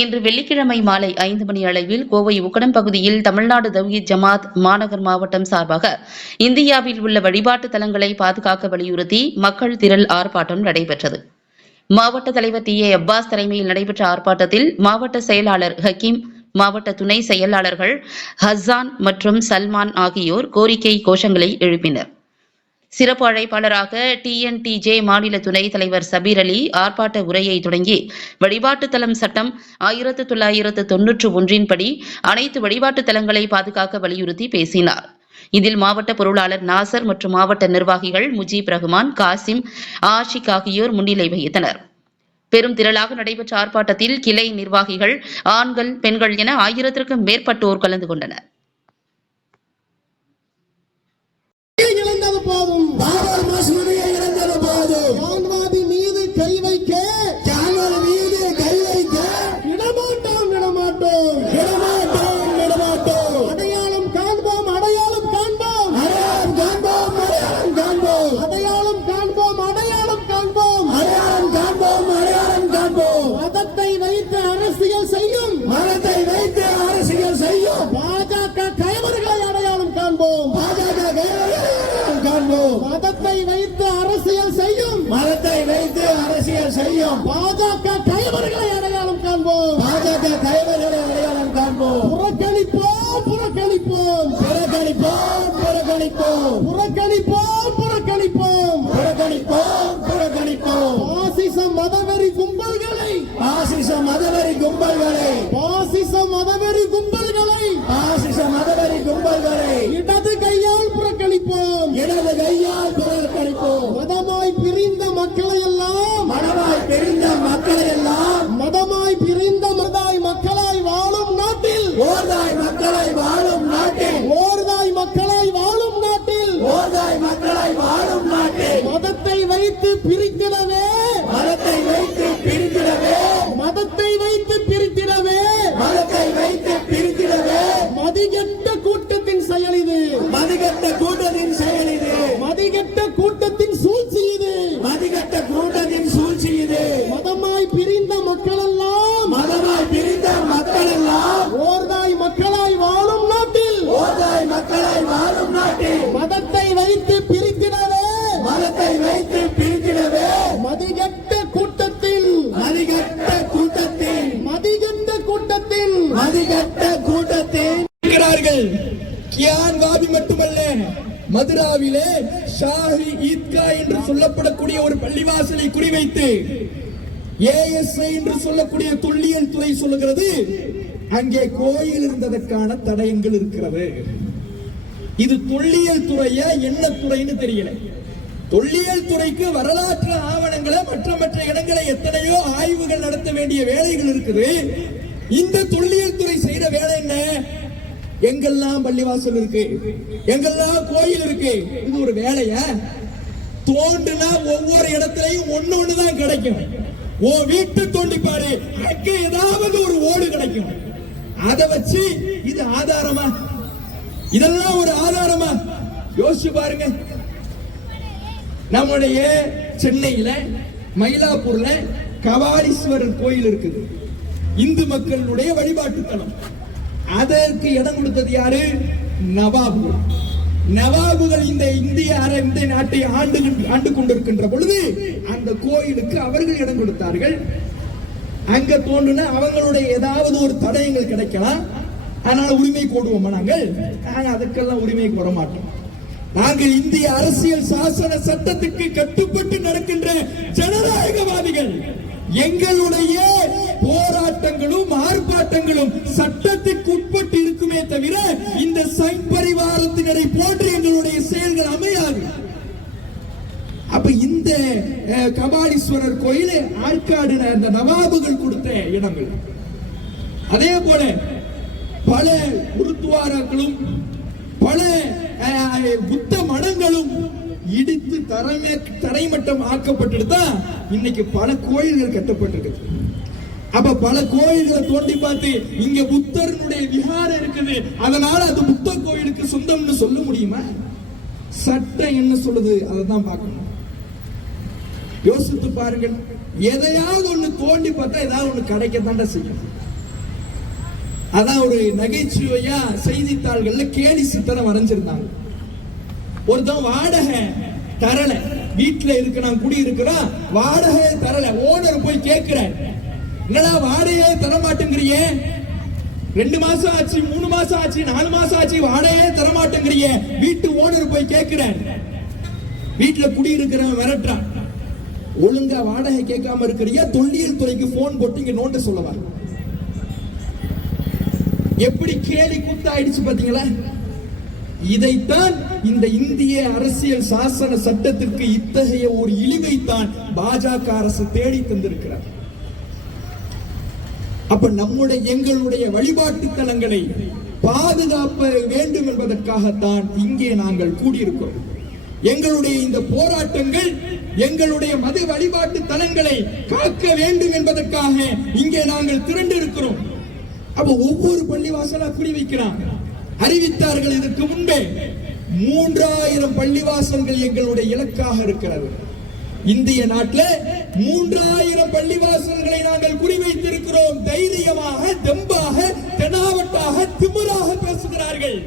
இன்று வெள்ளிக்கிழமை மாலை ஐந்து மணி அளவில் கோவை உக்கடம் பகுதியில் தமிழ்நாடு தவ்ஹீத் ஜமாத் மாநகர் மாவட்டம் சார்பாக இந்தியாவில் உள்ள வழிபாட்டு தலங்களை பாதுகாக்க வலியுறுத்தி மக்கள் திரள் ஆர்ப்பாட்டம் நடைபெற்றது. மாவட்ட தலைவர் டி ஏ அப்பாஸ் தலைமையில் நடைபெற்ற ஆர்ப்பாட்டத்தில் மாவட்ட செயலாளர் ஹக்கீம் மாவட்ட துணை செயலாளர்கள் ஹஸ்ஸான் மற்றும் சல்மான் ஆகியோர் கோரிக்கை கோஷங்களை எழுப்பினர். சிறப்பு அழைப்பாளராக டிஎன்டிஜே மாநில துணைத் தலைவர் சபீர் அலி ஆர்ப்பாட்ட உரையை தொடங்கி வழிபாட்டுத் தலம் சட்டம் ஆயிரத்து தொள்ளாயிரத்து தொன்னூற்று ஒன்றின்படி அனைத்து வழிபாட்டுத் தலங்களை பாதுகாக்க வலியுறுத்தி பேசினார். இதில் மாவட்ட பொருளாளர் நாசர் மற்றும் மாவட்ட நிர்வாகிகள் முஜீப் ரஹ்மான் காசிம் ஆஷிக் ஆகியோர் முன்னிலை வகித்தனர். பெரும் திரளாக நடைபெற்ற ஆர்ப்பாட்டத்தில் கிளை நிர்வாகிகள் ஆண்கள் பெண்கள் என ஆயிரத்திற்கும் மேற்பட்டோர் கலந்து கொண்டனர். செய்யும் பாஜக கைவர்களை அடையாளம் காண்போம். பாஜக கைவர்களை அடையாளம் காண்போம். புறக்கணிப்போம் புறக்கணிப்போம். புறக்கணிப்போம் புறக்கணிப்போம். புறக்கணிப்போம் புறக்கணிப்போம். புறக்கணிப்போம் ஆந்திராவிலே ஷாஹி ஈத்கா என்று சொல்லப்படக்கூடிய ஒரு பள்ளிவாசலை குறிவைத்து ஏஎஸ்ஐ என்று சொல்லக்கூடிய தொல்லியல் துறை சொல்லுகிறது. அங்கே கோயில் இருந்ததற்கான தடயங்கள் இருக்கிறது. இது தொல்லியல் துறையா என்ன துறைன்னு தெரியல. தொல்லியல் துறைக்கு வரலாற்று ஆவணங்களை மற்ற மற்ற இடங்களை எத்தனையோ ஆய்வுகள் நடத்த வேண்டிய வேலைகள் இருக்குது. இந்த தொல்லியல் துறை செய்யற வேலை என்ன? எங்கெல்லாம் பள்ளிவாசல் இருக்கு? எங்கெல்லாம் கோயில் இருக்கு? இது ஒரு வேலையா? தோண்டுனா ஒவ்வொரு இடத்துலயும் ஒண்ணு ஒண்ணுதான் கிடைக்கும். ஓ வீட்டு தோண்டி அங்க ஏதாவது ஒரு ஓடு கிடைக்கும். அதை வச்சு இது ஆதாரமா? இதெல்லாம் ஒரு ஆதாரமா? யோசிச்சு பாருங்க. நம்முடைய சென்னையில மயிலாப்பூர்ல கபாலீஸ்வரர் கோயில் இருக்குது. இந்து மக்களுடைய வழிபாட்டு தலம் அதற்கு இடம் கொடுத்தது யாரு? நவாபு. நவாபுகள் இந்த இந்திய அர இந்த நாட்டை ஆண்டு ஆண்டு கொண்டிருக்கின்ற பொழுது அந்த கோயிலுக்கு அவர்கள் இடம் கொடுத்தார்கள். அங்க தோன்றுன அவங்களுடைய ஏதாவது ஒரு தடயங்கள் கிடைக்கலாம் அதனால உரிமை கோடுவோமா நாங்கள்? நாங்க அதுக்கெல்லாம் உரிமை கோர மாட்டோம். நாங்கள் இந்திய அரசியல் சாசன சட்டத்துக்கு கட்டுப்பட்டு நடக்கின்ற ஜனநாயகவாதிகள். எங்களுடைய போராட்டங்களும் ஆர்ப்பாட்டங்களும் சட்டத்திற்கு உட்பட்டு இருக்குமே தவிர இந்த சைன் பரிவாரத்தினரை போன்று எங்களுடைய செயல்கள் அமையாது. அப்ப இந்த அஹ், கபாலீஸ்வரர் கோயில் ஆற்காடு அந்த நவாபுகள் கொடுத்த இடங்கள். அதே போல பல குருத்துவாராக்களும் பல அஹ், புத்த மடங்களும் இடித்து தரமே தரைமட்டம் ஆக்கப்பட்டுட்டு தான் இன்னைக்கு பல கோயில்கள் கட்டப்பட்டிருக்கு அப்ப பல கோயில்களை தோண்டி பார்த்து இங்க புத்தருடைய விகாரம் இருக்குது அதனால அது புத்த கோயிலுக்கு சொந்தம்னு சொல்ல முடியுமா? சட்டம் என்ன சொல்லுது அதை தான் பார்க்கணும். யோசித்து பாருங்கள் எதையாவது ஒண்ணு தோண்டி பார்த்தா ஏதாவது ஒண்ணு கிடைக்கத்தாண்டா செய்யும். அதான் ஒரு நகைச்சுவையா செய்தித்தாள்கள்ல கேலி சித்தனை வரைஞ்சிருந்தாங்க. ஒருத்தன் வாடகை தரல. வீட்டுல இருக்கிறான் குடி இருக்கிறான் வாடகை தரல. ஓனர் போய் கேட்கிறார் என்னடா வாடகையே தர மாட்டேங்கிறியே? ரெண்டு மாசம் ஆச்சு மூணு மாசம் ஆச்சு நாலு மாசம் ஆச்சு வாடகையே தர மாட்டேங்கிறியே? வீட்டு ஓனர் போய் கேட்கிறார். வீட்டுல குடி இருக்கிறவன் விரட்டுறான் ஒழுங்கா வாடகை கேட்காம இருக்கிறியா? தொல்லியல் துறைக்கு போன் போட்டு இங்க நோண்ட சொல்லவா எப்படி கேலி கூத்தாயிடுச்சு பாத்தீங்களா? இதைத்தான் இந்த இந்திய அரசியல் சாசன சட்டத்திற்கு இத்தகைய ஒரு இழிவை தான் பாஜக அரசு தேடி தந்திருக்கிறார் அப்ப நம்முடைய எங்களுடைய வழிபாட்டு தலங்களை பாதுகாப்ப வேண்டும் என்பதற்காகத்தான் இங்கே நாங்கள் கூடியிருக்கிறோம். எங்களுடைய இந்த போராட்டங்கள் எங்களுடைய மத வழிபாட்டு தலங்களை காக்க வேண்டும் என்பதற்காக இங்கே நாங்கள் திரண்டு இருக்கிறோம் அப்ப ஒவ்வொரு பள்ளிவாசலா குறி வைக்கிறான். அறிவித்தார்கள் இதற்கு முன்பே மூன்றாயிரம் பள்ளிவாசல்கள் எங்களுடைய இலக்காக இருக்கிறது. இந்திய நாட்டில் மூன்றாயிரம் பள்ளிவாசல்களை நாங்கள் குறிவைத்திருக்கிறோம். தைரியமாக தெம்பாக தெனாவட்டாக திமுறாக பேசுகிறார்கள்.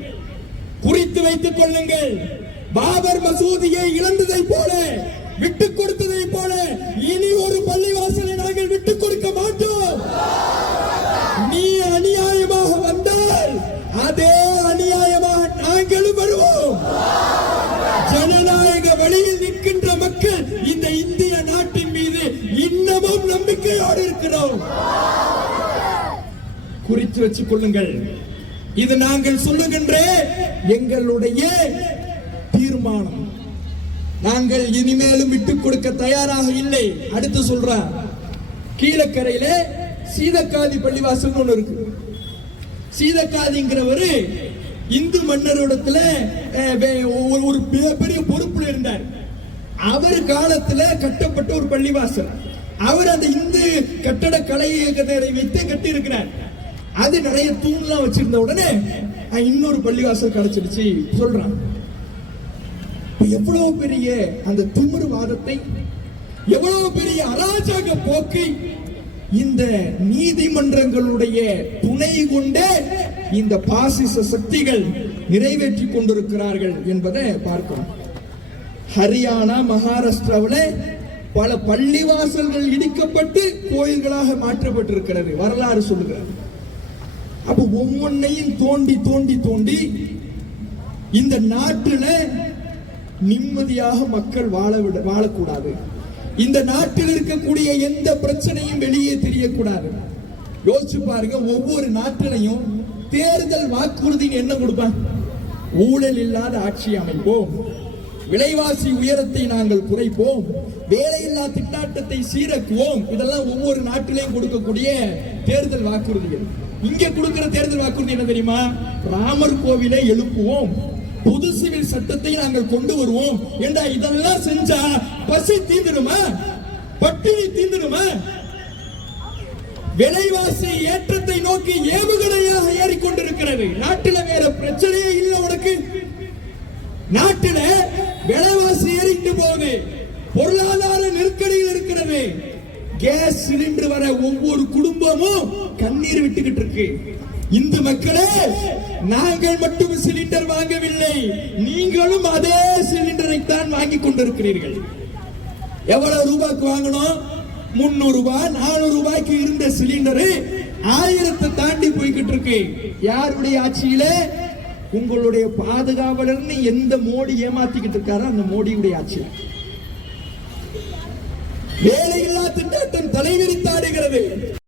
குறித்து வைத்துக் கொள்ளுங்கள். பாபர் மசூதியை இழந்ததை போல விட்டுக் கொடுத்ததை போல இனி ஒரு பள்ளிவாசல் குறித்து வச்சுக் கொள்ளுங்கள். இது நாங்கள் சொல்லுகின்ற எங்களுடைய தீர்மானம். நாங்கள் இனிமேலும் விட்டுக் கொடுக்க தயாராக இல்லை. அடுத்து சொல்ற கீழக்கரையில சீதக்காதி பள்ளிவாசல் ஒண்ணு இருக்கு. சீதக்காதிங்கிறவரு இந்து மன்னரிடத்துல ஒரு- பெரிய மிகப்பெரிய பொறுப்புல இருந்தார். அவர் காலத்துல கட்டப்பட்ட ஒரு பள்ளிவாசல். அவர் அந்த இந்து கட்டட கலையை வைத்து கட்டி இருக்கிறார் அது நிறைய தூண்லாம் வச்சிருந்த உடனே இன்னொரு பள்ளிவாசல் கிடைச்சிருச்சு சொல்றான். எவ்வளவு பெரிய அந்த திமிர்வாதத்தை எவ்வளவு பெரிய அராஜக போக்கை இந்த நீதிமன்றங்களுடைய துணை கொண்டே இந்த பாசிச சக்திகள் நிறைவேற்றி கொண்டிருக்கிறார்கள் என்பதை பார்க்கிறோம். ஹரியானா மகாராஷ்டிராவில் பல பள்ளிவாசல்கள் இடிக்கப்பட்டு கோயில்களாக மாற்றப்பட்டிருக்கிறது. வரலாறு சொல்லுகிறது அப்ப ஒவ்வொன்னையும் தோண்டி தோண்டி தோண்டி இந்த நாட்டுல நிம்மதியாக மக்கள் வாழ விட வாழக்கூடாது. இந்த நாட்டில் இருக்கக்கூடிய எந்த பிரச்சனையும் வெளியே தெரியக்கூடாது. யோசிச்சு பாருங்க ஒவ்வொரு நாட்டிலையும் தேர்தல் வாக்குறுதின்னு என்ன கொடுப்பாங்க? ஊழல் இல்லாத ஆட்சி அமைப்போம். விலைவாசி உயரத்தை நாங்கள் குறைப்போம். வேலையில்லா திண்டாட்டத்தை சீரக்குவோம். இதெல்லாம் ஒவ்வொரு நாட்டிலையும் கொடுக்கக்கூடிய தேர்தல் வாக்குறுதிகள். இங்க கொடுக்கிற தேர்தல் வாக்குறுதி என்ன தெரியுமா? ராமர் கோவிலை எழுப்புவோம். பொது சிவில் சட்டத்தை நாங்கள் கொண்டு வருவோம். ஏண்டா இதெல்லாம் செஞ்சா பசி தீந்துடுமா? பட்டினி தீந்துடுமா? விலைவாசி ஏற்றத்தை நோக்கி ஏவுகணையாக ஏறிக்கொண்டிருக்கிறது. நாட்டில வேற பிரச்சனையே இல்லை உனக்கு. நாட்டில விலைவாசி ஏறிட்டு போகுது. பொருளாதார நெருக்கடியில் இருக்கிறது. கேஸ் சிலிண்டர் வர ஒவ்வொரு குடும்பமும் கண்ணீர் விட்டுக்கிட்டு இருக்கு. இந்து மக்களே நாங்கள் மட்டும் சிலிண்டர் வாங்கவில்லை. நீங்களும் அதே சிலிண்டரை தான் வாங்கி கொண்டிருக்கிறீர்கள். எவ்வளவு ரூபாய்க்கு வாங்கணும் முன்னூறு ரூபாய் நானூறு ரூபாய்க்கு இருந்த சிலிண்டர் ஆயிரத்தை தாண்டி போய்கிட்டு இருக்கு. யாருடைய ஆட்சியில? உங்களுடைய பாதுகாவலர்னு எந்த மோடி ஏமாத்திக்கிட்டு இருக்காரோ அந்த மோடியுடைய ஆட்சியில். வேலையில்லா திண்டாட்டம் தலைவிரித்தாடுகிறது